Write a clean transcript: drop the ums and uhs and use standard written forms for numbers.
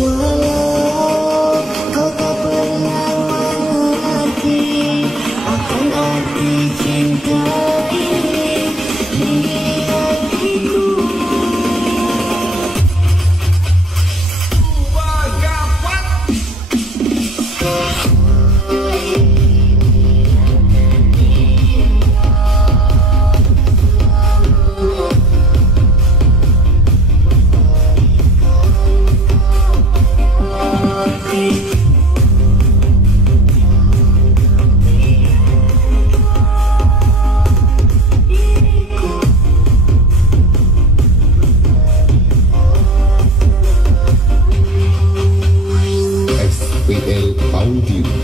Walau kau tak pernah mengerti akan arti cinta ini di hatiku. PL Audio.